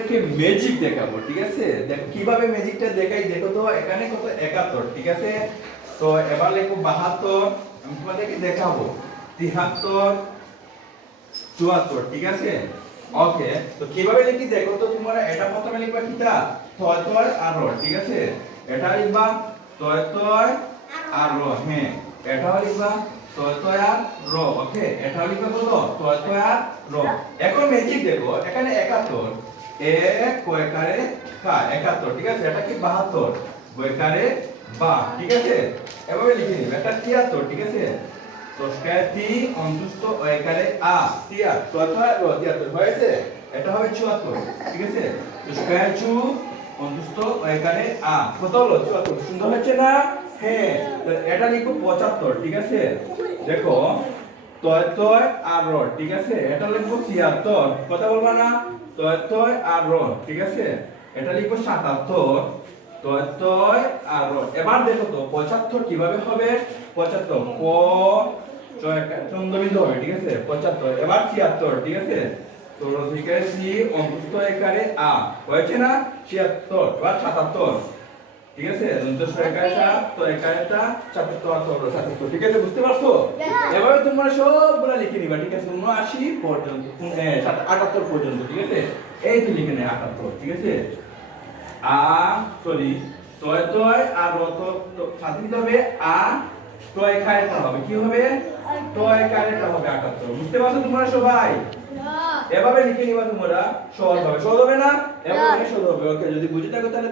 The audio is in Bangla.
একটি ম্যাজিক দেখাবো, ঠিক আছে? দেখো কিভাবে ম্যাজিকটা দেখাই, দেখো তো এখানে কত 71, ঠিক আছে? তো এবার লিখো 72, আমি তোমাদেরকে দেখাবো 73, 74, ঠিক আছে? ওকে, তো কিভাবে লিখি দেখো তো তোমরা। এটা প্রথমে লিখবা কিটা তয় তয় আর র, ঠিক আছে? এটা লিখবা তয় তয় আর র, হ্যাঁ। এটা লিখবা তয় তয় আর র, ওকে। এটা লিখবা কত তয় তয় আর র। এখন ম্যাজিক দেখো, এখানে 71, এক কয়কারে কা 71, ঠিক আছে? এটা কি 72, কয়কারে বা, ঠিক আছে? এভাবে লিখে নিবে। এটা 73, ঠিক আছে? তো স্কয়ারটি অন্তস্থ একারে আ টিয়া তয় র 73 হয়েছে। এটা হবে 74, ঠিক আছে? তো স্কয়ার চু অন্তস্থ একারে আ কত হলো 74, সুন্দর হচ্ছে না? হ্যাঁ। তো এটা লিখো 75, ঠিক আছে? দেখো তয় তয় আর র, ঠিক আছে? এটা লিখবো 76, কথা বলবা না? তয় তয় আর র, ঠিক আছে? এটা লিখবো 77, তয় তয় আর র। এবার দেখো তো 75 কিভাবে হবে? 75 ক চন্দ্রবিন্দু হবে, ঠিক আছে? 75 এবার 76, ঠিক আছে? তো রসিকায় সি অন্তস্থ একারে আ হয়েছে না? 76 এবার 77, ঠিক আছে? দন্তস্ব একারে 7 তো একারেটা 77 77, ঠিক আছে? বুঝতে পারছো? এভাবে তোমরা সবগুলা লিখে নিবা, ঠিক আছে? 79 পর্যন্ত 78 পর্যন্ত, ঠিক আছে? এই তো লিখে নে 78, ঠিক আছে? আ সরি তয় তয় আর র তো সাথে দিতে হবে আ তয় কারেটা হবে কি হবে? তয় কারেটা হবে 78, বুঝতে পারছো তোমরা সবাই? এভাবে লিখে নিবা তোমরা, সহজ হবে। সহজ হবে না? এভাবে সহজ হবে। ওকে, যদি বুঝে থাকো তাহলে